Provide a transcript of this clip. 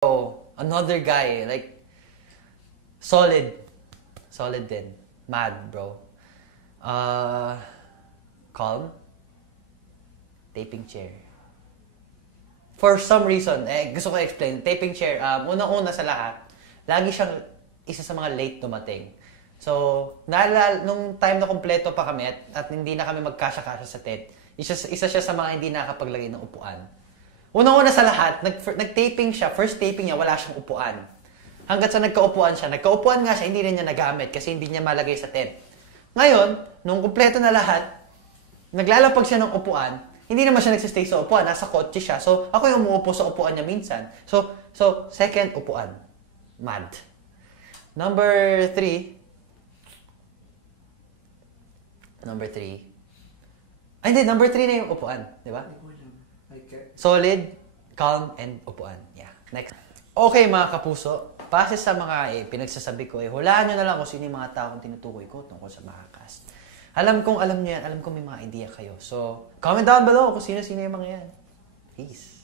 Another guy, like, solid. Solid din. Mad, bro. Calm. Taping chair. For some reason, gusto ko i-explain. Taping chair, unang-una sa lahat, lagi siyang isa sa mga late dumating. So, nung time na kompleto pa kami at hindi na kami magkasya-kasya sa tent, isa siya sa mga hindi nakapaglagay ng upuan. Unang-una sa lahat, nag-taping siya, first taping niya, wala siyang upuan. Hanggat sa nagkaupuan siya. Nagkaupuan nga siya, hindi rin niya nagamit kasi hindi niya malagay sa tent. Ngayon, nung kumpleto na lahat, naglalapag siya ng upuan, hindi naman siya nagsistay sa upuan, nasa kotse siya. So, ako yung umuupo sa upuan niya minsan. So second, upuan. Mad. Number 3. Ay, hindi. Number 3 na yung upuan. Di ba? Solid, calm, and upuan. Yeah. Next. Okay, mga kapuso. Base sa mga pinagsasabi ko, hulaan nyo na lang kung sino yung mga taong tinutukoy ko tungkol sa Makakast. Alam kong alam nyo yan. Alam kong may mga idea kayo. So, comment down below kung sino-sino yung mga yan. Peace.